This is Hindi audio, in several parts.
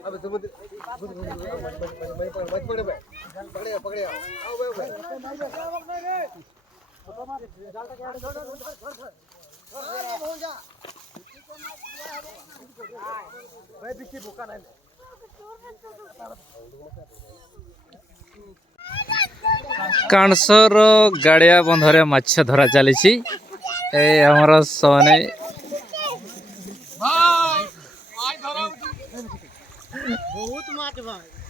अब तुम पकड़े पकड़े आओ भाई बिकी भूखा नहीं काणसर गाड़िया बंधरे माछ धरा चली आमर सने बहुत माछ भाई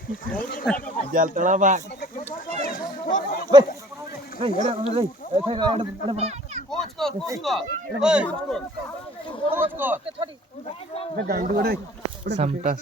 जाल तड़ा बा समटा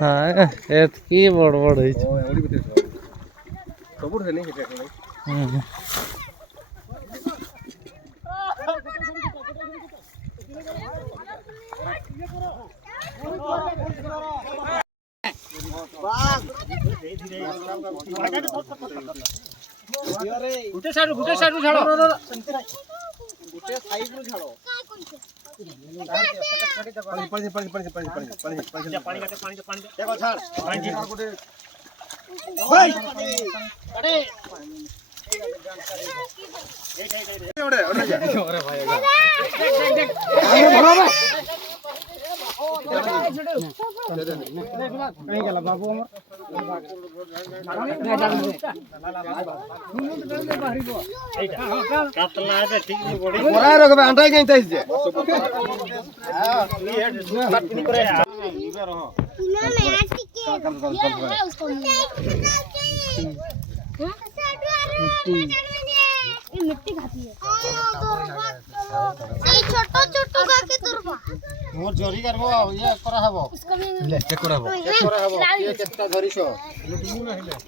हाँ एतकी बड़ बड़ गुटे साइड झाड़ो गुटे साइड रो झाड़ो पानी देखो झाड़ पानी गुटे भाई अरे अरे भाई देख कहीं गला बाबू कातला है ठीक नहीं बड़ी बड़ा रखबे अंडा कहीं तइस जे हां ये नहीं करे इधर हो ना मैं टिके ये उसको ये मिट्टी खाती है ये छोटो छोटो काके तुरबा मोर जोरी करबो ये करा हबो इसको भी ले चेक करबो ये कितना धरिसो